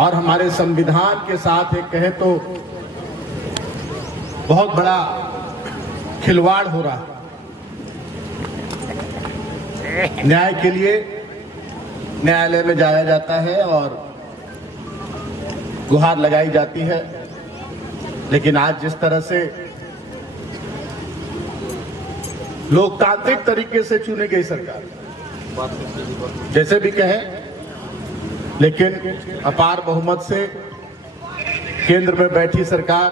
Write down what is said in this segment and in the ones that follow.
और हमारे संविधान के साथ एक कहे तो बहुत बड़ा खिलवाड़ हो रहा है। न्याय के लिए न्यायालय में जाया जाता है और गुहार लगाई जाती है, लेकिन आज जिस तरह से लोकतांत्रिक तरीके से चुनी गई सरकार, जैसे भी कहें, लेकिन अपार बहुमत से केंद्र में बैठी सरकार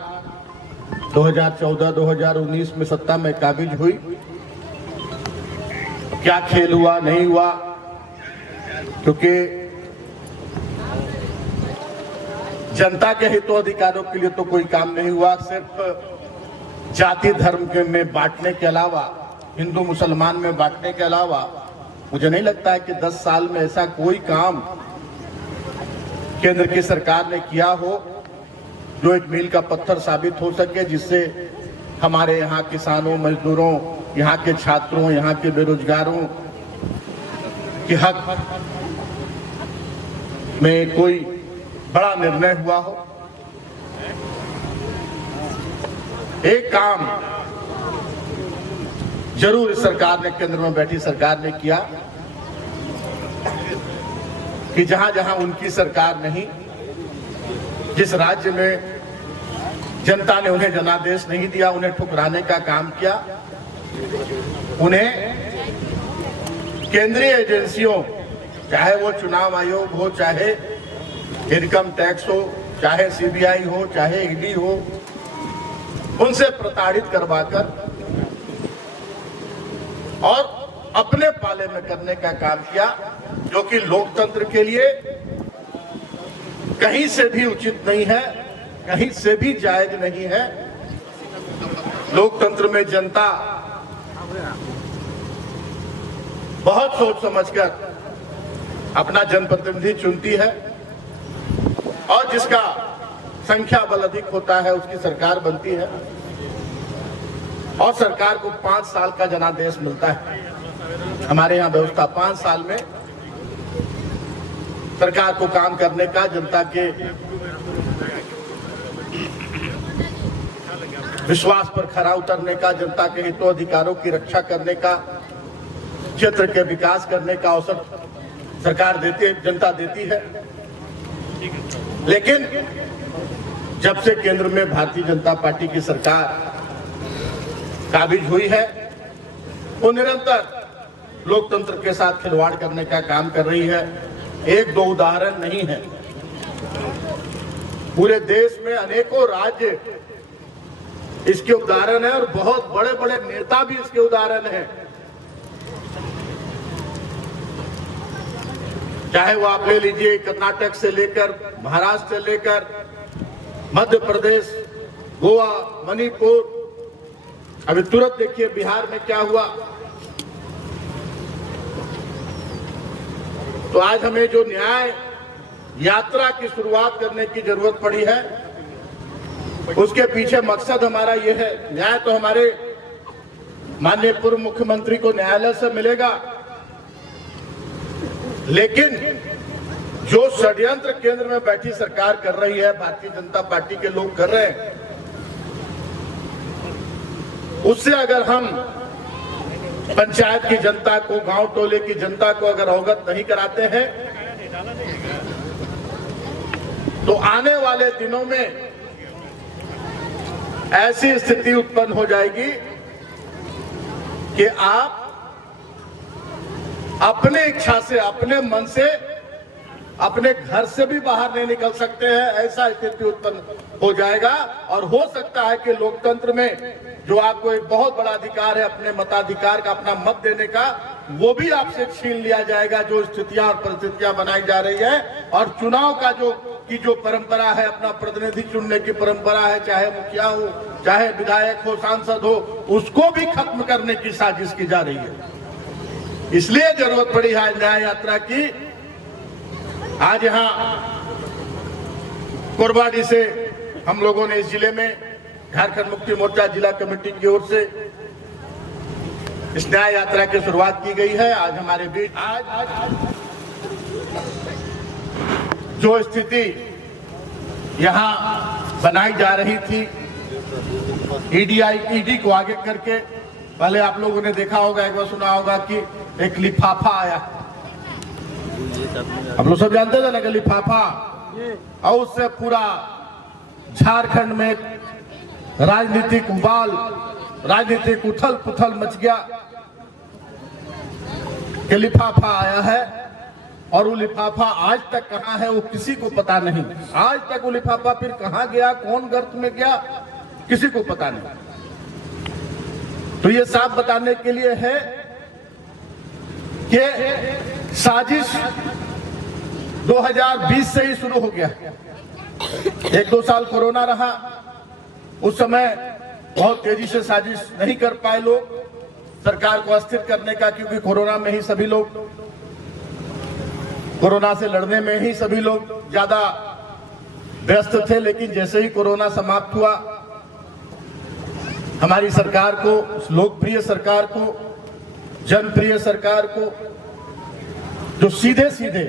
2014-2019 में सत्ता में काबिज हुई। क्या खेल हुआ नहीं हुआ, क्योंकि जनता के हितोधिकारों के लिए तो कोई काम नहीं हुआ। सिर्फ जाति धर्म के में बांटने के अलावा, हिंदू मुसलमान में बांटने के अलावा मुझे नहीं लगता है कि 10 साल में ऐसा कोई काम केंद्र की सरकार ने किया हो जो एक मील का पत्थर साबित हो सके, जिससे हमारे यहाँ किसानों, मजदूरों, यहाँ के छात्रों, यहाँ के बेरोजगारों के हक में कोई बड़ा निर्णय हुआ हो। एक काम जरूर इस सरकार ने, केंद्र में बैठी सरकार ने किया कि जहां जहां उनकी सरकार नहीं, जिस राज्य में जनता ने उन्हें जनादेश नहीं दिया, उन्हें ठुकराने का काम किया, उन्हें केंद्रीय एजेंसियों, चाहे वो चुनाव आयोग हो, चाहे इनकम टैक्स हो, चाहे सीबीआई हो, चाहे ईडी हो, उनसे प्रताड़ित करवाकर और अपने पाले में करने का काम किया, जो कि लोकतंत्र के लिए कहीं से भी उचित नहीं है, कहीं से भी जायज नहीं है। लोकतंत्र में जनता बहुत सोच समझकर अपना जनप्रतिनिधि चुनती है और जिसका संख्या बल अधिक होता है उसकी सरकार बनती है और सरकार को 5 साल का जनादेश मिलता है। हमारे यहाँ व्यवस्था 5 साल में सरकार को काम करने का, जनता के विश्वास पर खरा उतरने का, जनता के हितोधिकारों की रक्षा करने का, क्षेत्र के विकास करने का अवसर सरकार देती है, जनता देती है। लेकिन जब से केंद्र में भारतीय जनता पार्टी की सरकार काबिज हुई है, वो निरंतर लोकतंत्र के साथ खिलवाड़ करने का काम कर रही है। एक दो उदाहरण नहीं है, पूरे देश में अनेकों राज्य इसके उदाहरण है और बहुत बड़े बड़े नेता भी इसके उदाहरण हैं। चाहे वो आप ले लीजिए कर्नाटक से लेकर, महाराष्ट्र से लेकर, मध्य प्रदेश, गोवा, मणिपुर, अभी तुरंत देखिए बिहार में क्या हुआ। तो आज हमें जो न्याय यात्रा की शुरुआत करने की जरूरत पड़ी है, उसके पीछे मकसद हमारा ये है। न्याय तो हमारे माननीय पूर्व मुख्यमंत्री को न्यायालय से मिलेगा, लेकिन जो षड्यंत्र केंद्र में बैठी सरकार कर रही है, भारतीय जनता पार्टी के लोग कर रहे हैं, उससे अगर हम पंचायत की जनता को, गांव टोले की जनता को अगर अवगत नहीं कराते हैं, तो आने वाले दिनों में ऐसी स्थिति उत्पन्न हो जाएगी कि आप अपने इच्छा से, अपने मन से, अपने घर से भी बाहर नहीं निकल सकते हैं। ऐसा स्थिति उत्पन्न हो जाएगा और हो सकता है कि लोकतंत्र में जो आपको एक बहुत बड़ा अधिकार है अपने मताधिकार का, अपना मत देने का, वो भी आपसे छीन लिया जाएगा। जो स्थितियां और परिस्थितियां बनाई जा रही है और चुनाव का जो परंपरा है, अपना प्रतिनिधि चुनने की परंपरा है, चाहे मुखिया हो, चाहे विधायक हो, सांसद हो, उसको भी खत्म करने की साजिश की जा रही है। इसलिए जरूरत पड़ी है न्याय यात्रा की। आज यहाँ कोरबाडी से हम लोगों ने इस जिले में झारखंड मुक्ति मोर्चा जिला कमेटी की ओर से इस न्याय यात्रा की शुरुआत की गई है। आज हमारे बीच आज जो स्थिति यहाँ बनाई जा रही थी ईडी को आगे करके। पहले आप लोगों ने देखा होगा, एक बार सुना होगा कि एक लिफाफा आया, आप लोग सब जानते थे ना कि लिफाफा, और उससे पूरा झारखंड में राजनीतिक उबाल, राजनीतिक उथल पुथल मच गया कि लिफाफा आया है। और वो लिफाफा आज तक कहां है वो किसी को पता नहीं। आज तक वो लिफाफा फिर कहां गया, कौन गर्त में गया, किसी को पता नहीं। तो ये साफ बताने के लिए है कि साजिश 2020 से ही शुरू हो गया। 1-2 साल कोरोना रहा, उस समय बहुत तेजी से साजिश नहीं कर पाए लोग सरकार को अस्थिर करने का, क्योंकि कोरोना में ही सभी लोग, कोरोना से लड़ने में ही सभी लोग ज्यादा व्यस्त थे। लेकिन जैसे ही कोरोना समाप्त हुआ, हमारी सरकार को, लोकप्रिय सरकार को, जनप्रिय सरकार को, जो सीधे सीधे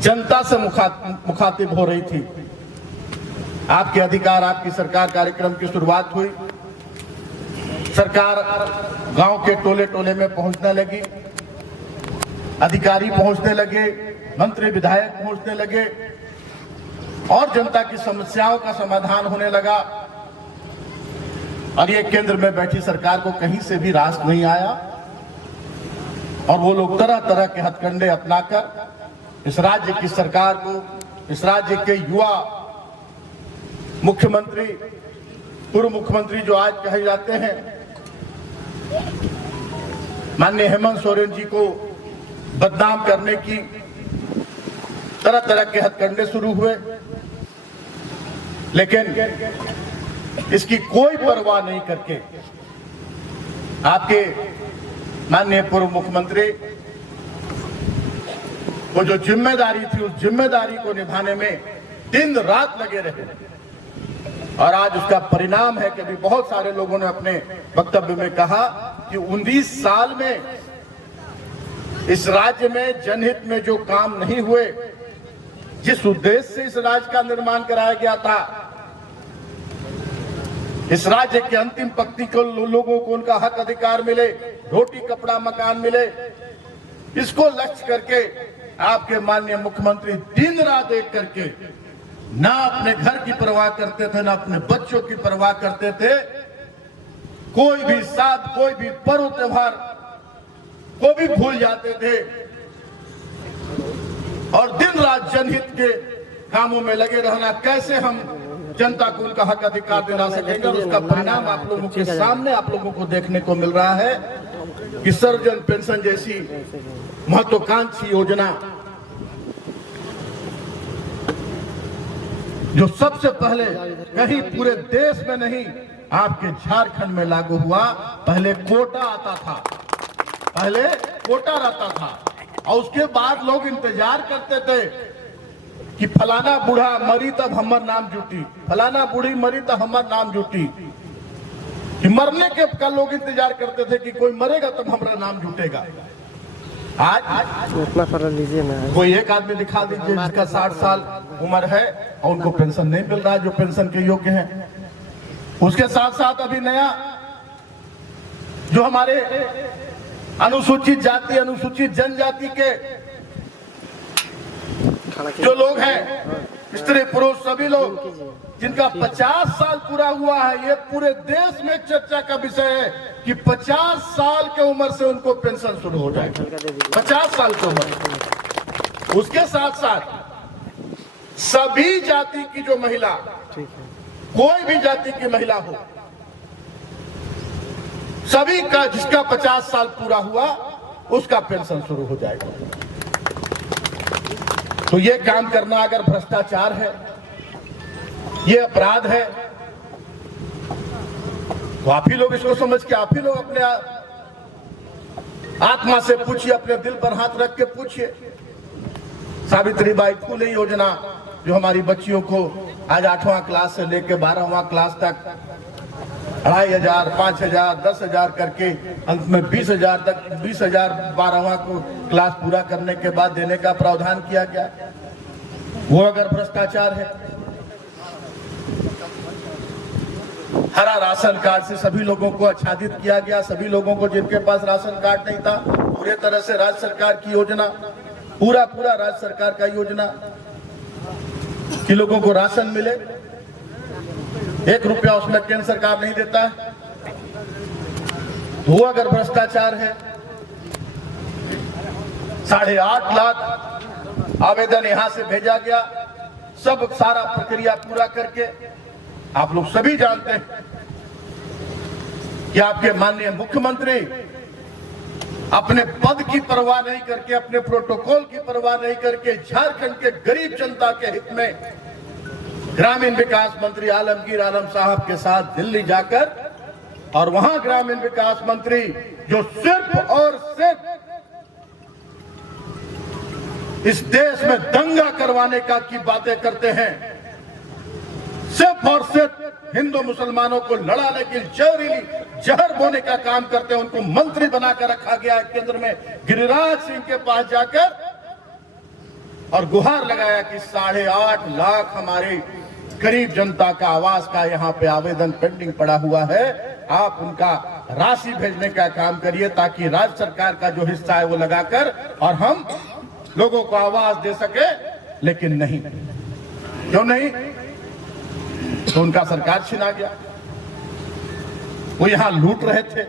जनता से मुखातिब हो रही थी, आपके अधिकार आपकी सरकार कार्यक्रम की शुरुआत हुई। सरकार गांव के टोले टोले में पहुंचने लगी, अधिकारी पहुंचने लगे, मंत्री विधायक पहुंचने लगे और जनता की समस्याओं का समाधान होने लगा। और ये केंद्र में बैठी सरकार को कहीं से भी रास नहीं आया और वो लोग तरह तरह के हथकंडे अपनाकर इस राज्य की सरकार को, इस राज्य के युवा मुख्यमंत्री, पूर्व मुख्यमंत्री जो आज कहे जाते हैं, माननीय हेमंत सोरेन जी को बदनाम करने की तरह तरह के हथकंडे शुरू हुए। लेकिन इसकी कोई परवाह नहीं करके आपके माननीय पूर्व मुख्यमंत्री वो जो जिम्मेदारी थी, उस जिम्मेदारी को निभाने में दिन रात लगे रहे। और आज उसका परिणाम है कि अभी बहुत सारे लोगों ने अपने वक्तव्य में कहा कि 19 साल में इस राज्य में जनहित में जो काम नहीं हुए, जिस उद्देश्य से इस राज्य का निर्माण कराया गया था, इस राज्य के अंतिम पंक्ति को लोगों को उनका हक अधिकार मिले, रोटी कपड़ा मकान मिले, इसको लक्ष्य करके आपके माननीय मुख्यमंत्री दिन रात एक करके ना अपने घर की परवाह करते थे, ना अपने बच्चों की परवाह करते थे। कोई भी साथ, कोई भी पर्व त्योहार को भी भूल जाते थे और दिन रात जनहित के कामों में लगे रहना, कैसे हम जनता को उनका हक अधिकार दिला सकेंगे। और उसका परिणाम आप लोगों के सामने आप लोगों को देखने को मिल रहा है कि सर्वजन पेंशन जैसी महत्वाकांक्षी योजना जो सबसे पहले कहीं पूरे देश में नहीं, आपके झारखंड में लागू हुआ। पहले कोटा आता था, पहले कोटा रहता था और उसके बाद लोग इंतजार करते थे कि फलाना बूढ़ा मरी तब हमर नाम जुटी, फलाना बूढ़ी मरी तब हमर नाम जुटी। कि मरने के का लोग इंतजार करते थे कि कोई मरेगा तब हमारा नाम जुटेगा। आज उतना पढ़ लीजिए ना, कोई एक आदमी दिखा दीजिए जिसका 60 साल उम्र है और उनको पेंशन नहीं मिल रहा है, जो पेंशन के योग्य हैं। उसके साथ साथ अभी नया जो हमारे अनुसूचित जाति, अनुसूचित जनजाति के जो लोग हैं, स्त्री पुरुष सभी लोग जिनका 50 साल पूरा हुआ है, ये पूरे देश में चर्चा का विषय है कि 50 साल के उम्र से उनको पेंशन शुरू हो जाएगी। 50 साल की उम्र। उसके साथ साथ सभी जाति की जो महिला, कोई भी जाति की महिला हो, सभी का जिसका 50 साल पूरा हुआ उसका पेंशन शुरू हो जाएगा। तो ये काम करना अगर भ्रष्टाचार है, ये अपराध है, तो आप ही लोग इसको समझ के आप ही लोग अपने आत्मा से पूछिए, अपने दिल पर हाथ रख के पूछिए। सावित्रीबाई फुले योजना जो हमारी बच्चियों को आज 8वां क्लास से लेकर 12वां क्लास तक 2500, 5000, 10,000 करके अंत में 20,000 तक, 20,000 12वां को क्लास पूरा करने के बाद देने का प्रावधान किया गया, वो अगर भ्रष्टाचार है हरा राशन कार्ड से सभी लोगों को आच्छादित किया गया। सभी लोगों को जिनके पास राशन कार्ड नहीं था, पूरे तरह से राज्य सरकार की योजना, पूरा राज्य सरकार का योजना कि लोगों को राशन मिले। 1 रुपया उसमें केंद्र सरकार नहीं देता है। वो अगर भ्रष्टाचार है, 8.5 लाख आवेदन यहां से भेजा गया, सब सारा प्रक्रिया पूरा करके आप लोग सभी जानते हैं कि आपके माननीय मुख्यमंत्री अपने पद की परवाह नहीं करके, अपने प्रोटोकॉल की परवाह नहीं करके झारखंड के गरीब जनता के हित में ग्रामीण विकास मंत्री आलमगीर आलम साहब के साथ दिल्ली जाकर, और वहां ग्रामीण विकास मंत्री जो सिर्फ और सिर्फ इस देश में दंगा करवाने का की बातें करते हैं, सिर्फ और सिर्फ हिंदू मुसलमानों को लड़ाने के लिए जहर बोने का काम करते हैं, उनको मंत्री बनाकर रखा गया है केंद्र में। गिरिराज सिंह के पास जाकर और गुहार लगाया कि 8.5 लाख हमारे गरीब जनता का आवास का यहाँ पे आवेदन पेंडिंग पड़ा हुआ है, आप उनका राशि भेजने का काम करिए ताकि राज्य सरकार का जो हिस्सा है वो लगाकर और हम लोगों को आवाज दे सके। लेकिन नहीं, क्यों नहीं? तो उनका सरकार छिना गया। वो यहां लूट रहे थे,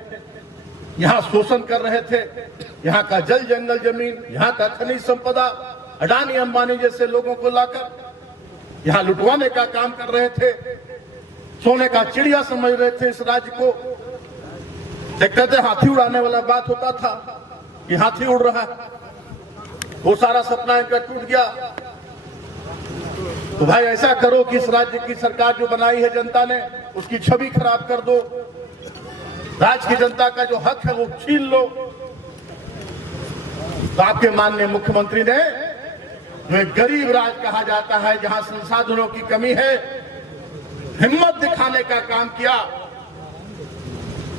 यहां शोषण कर रहे थे, यहां का जल जंगल जमीन, यहां का खनिज संपदा अडानी अंबानी जैसे लोगों को लाकर यहां लुटवाने का काम कर रहे थे। सोने का चिड़िया समझ रहे थे इस राज्य को। देखते थे हाथी उड़ाने वाला बात होता था कि हाथी उड़ रहा है, वो सारा सपना इनका टूट गया। तो भाई ऐसा करो कि इस राज्य की सरकार जो बनाई है जनता ने, उसकी छवि खराब कर दो, राज्य की जनता का जो हक है वो छीन लो। तो आपके माननीय मुख्यमंत्री ने जो एक गरीब राज्य कहा जाता है, जहां संसाधनों की कमी है, हिम्मत दिखाने का काम किया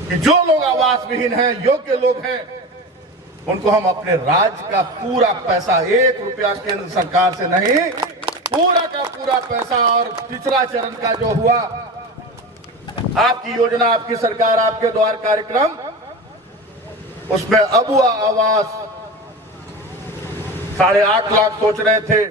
कि जो लोग आवास विहीन हैं, योग्य लोग हैं, उनको हम अपने राज्य का पूरा पैसा, 1 रुपया केंद्र सरकार से नहीं, पूरा का पूरा पैसा। और तीसरा चरण का जो हुआ, आपकी योजना, आपकी सरकार, आपके द्वार कार्यक्रम, उसमें अबुआ आवास 8.5 लाख सोच रहे थे,